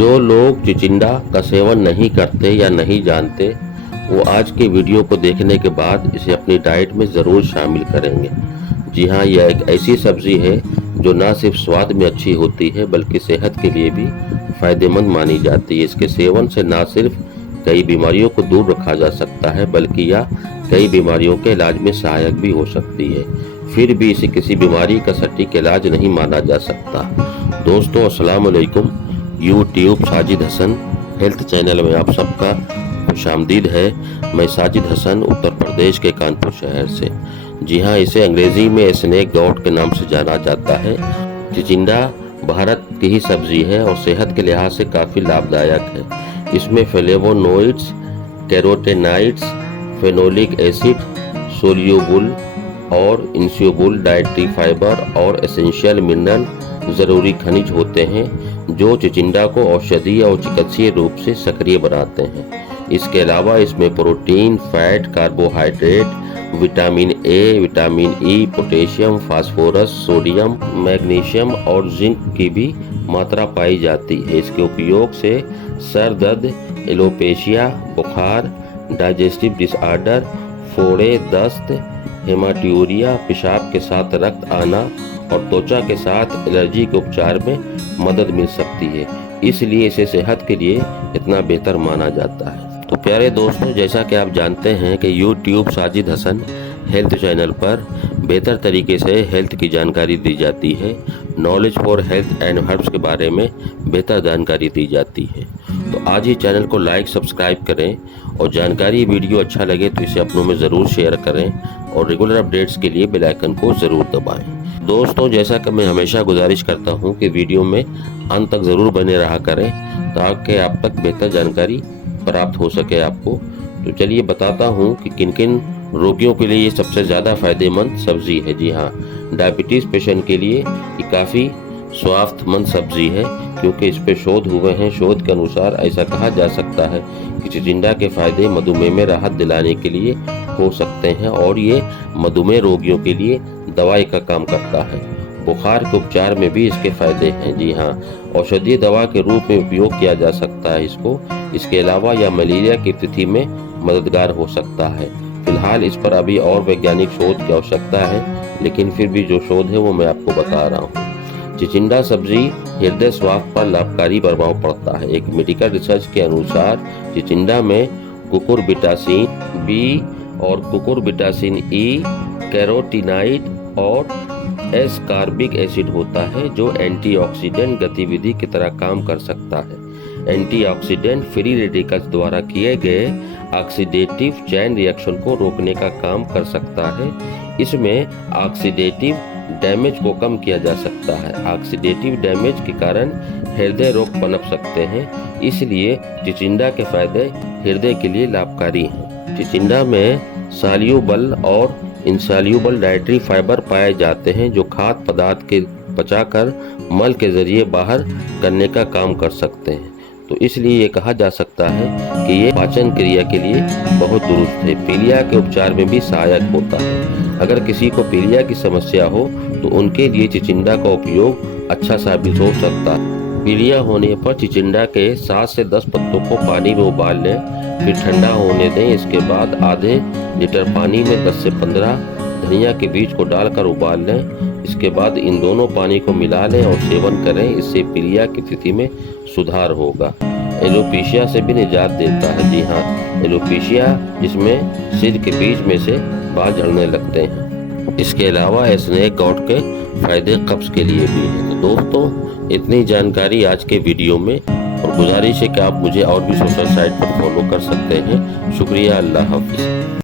जो लोग चिचिंडा का सेवन नहीं करते या नहीं जानते, वो आज के वीडियो को देखने के बाद इसे अपनी डाइट में ज़रूर शामिल करेंगे। जी हाँ, यह एक ऐसी सब्ज़ी है जो ना सिर्फ स्वाद में अच्छी होती है बल्कि सेहत के लिए भी फ़ायदेमंद मानी जाती है। इसके सेवन से ना सिर्फ कई बीमारियों को दूर रखा जा सकता है बल्कि यह कई बीमारियों के इलाज में सहायक भी हो सकती है। फिर भी इसे किसी बीमारी का सटीक इलाज नहीं माना जा सकता। दोस्तों, अस्सलाम वालेकुम। YouTube Sajid Hasan health channel में आप सबका खुशामदीद है। मैं साजिद हसन उत्तर प्रदेश के कानपुर शहर से। जी हाँ, इसे अंग्रेजी में स्नेक गॉड के नाम से जाना जाता है। चिचिंडा भारत की ही सब्जी है और सेहत के लिहाज से काफ़ी लाभदायक है। इसमें flavonoids, carotenoids, phenolic acid, soluble और इंसोल्यूबल डाइटरी फाइबर और एसेंशियल मिनरल ज़रूरी खनिज होते हैं जो चिचिंडा को औषधीय और चिकित्सीय रूप से सक्रिय बनाते हैं। इसके अलावा इसमें protein, fat, carbohydrate, vitamin A, vitamin E, potassium, phosphorus, sodium, magnesium और जिंक की भी मात्रा पाई जाती है। इसके उपयोग से सर दर्द, एलोपेशिया, बुखार, डाइजेस्टिव डिसऑर्डर, फोड़े, दस्त, हेमाटूरिया, पेशाब के साथ रक्त आना और त्वचा के साथ एलर्जी के उपचार में मदद मिल सकती है। इसलिए इसे सेहत के लिए इतना बेहतर माना जाता है। तो प्यारे दोस्तों, जैसा कि आप जानते हैं कि YouTube Sajid Hasan health channel पर बेहतर तरीके से हेल्थ की जानकारी दी जाती है। Knowledge for health and herbs के बारे में बेहतर जानकारी दी जाती है। तो आज ही चैनल को लाइक, सब्सक्राइब करें और जानकारी वीडियो अच्छा लगे तो इसे अपनों में ज़रूर शेयर करें और रेगुलर अपडेट्स के लिए बेल आइकन को ज़रूर दबाएं। दोस्तों, जैसा कि मैं हमेशा गुजारिश करता हूं कि वीडियो में अंत तक ज़रूर बने रहा करें ताकि आप तक बेहतर जानकारी प्राप्त हो सके आपको। तो चलिए बताता हूं कि किन किन रोगियों के लिए ये सबसे ज़्यादा फ़ायदेमंद सब्ज़ी है। जी हाँ, डायबिटीज़ पेशेंट के लिए ये काफ़ी स्वास्थ्यमंद सब्ज़ी है क्योंकि इस पे शोध हुए हैं। शोध के अनुसार ऐसा कहा जा सकता है कि चिचिंडा के फ़ायदे मधुमेह में राहत दिलाने के लिए हो सकते हैं और ये मधुमेह रोगियों के लिए दवाई का काम करता है। बुखार के उपचार में भी इसके फायदे हैं। जी हाँ, औषधीय दवा के रूप में उपयोग किया जा सकता है इसको। इसके अलावा यह मलेरिया की स्थिति में मददगार हो सकता है। फिलहाल इस पर अभी और वैज्ञानिक शोध की आवश्यकता है, लेकिन फिर भी जो शोध है वो मैं आपको बता रहा हूँ। चिचिंडा सब्जी हृदय स्वास्थ्य पर लाभकारी प्रभाव पड़ता है। एक मेडिकल रिसर्च के अनुसार चिचिंडा में कुकुरबिटासिन बी और कुकुरबिटासिन ई, कैरोटीनाइड और एस्कॉर्बिक एसिड होता है जो एंटीऑक्सीडेंट गतिविधि की तरह काम कर सकता है। एंटीऑक्सीडेंट फ्री रेडिकल्स द्वारा किए गए ऑक्सीडेटिव चेन रिएक्शन को रोकने का काम कर सकता है। इसमें ऑक्सीडेटिव डैमेज को कम किया जा सकता है। ऑक्सीडेटिव डैमेज के कारण हृदय रोग पनप सकते हैं, इसलिए चिचिंडा के फायदे हृदय के लिए लाभकारी हैं। चिचिंडा में सॉल्यूबल और इनसॉल्यूबल डाइटरी फाइबर पाए जाते हैं जो खाद्य पदार्थ के पचाकर मल के जरिए बाहर करने का काम कर सकते हैं। तो इसलिए ये कहा जा सकता है कि ये पाचन क्रिया के लिए बहुत दुरुस्त है। पीलिया के उपचार में भी सहायक होता है। अगर किसी को पीलिया की समस्या हो तो उनके लिए चिचिंडा का उपयोग अच्छा साबित हो सकता है। पीलिया होने पर चिचिंडा के 7 से 10 पत्तों को पानी में उबाल लें, फिर ठंडा होने दें। इसके बाद आधे लीटर पानी में 10 से 15 धनिया के बीज को डालकर उबाल लें। इसके बाद इन दोनों पानी को मिला लें और सेवन करें। इससे पीलिया की स्थिति में सुधार होगा। एलोपेशिया से भी निजात देता है। जी हाँ, एलोपेशिया जिसमें सिर के बीच में से बाल झड़ने लगते हैं। इसके अलावा स्नेक गॉड के फायदे कब्ज के लिए भी हैं। तो दोस्तों, इतनी जानकारी आज के वीडियो में, और गुजारिश है कि आप मुझे और भी सोशल साइट पर फॉलो कर सकते हैं। शुक्रिया, अल्लाह हाफिज़।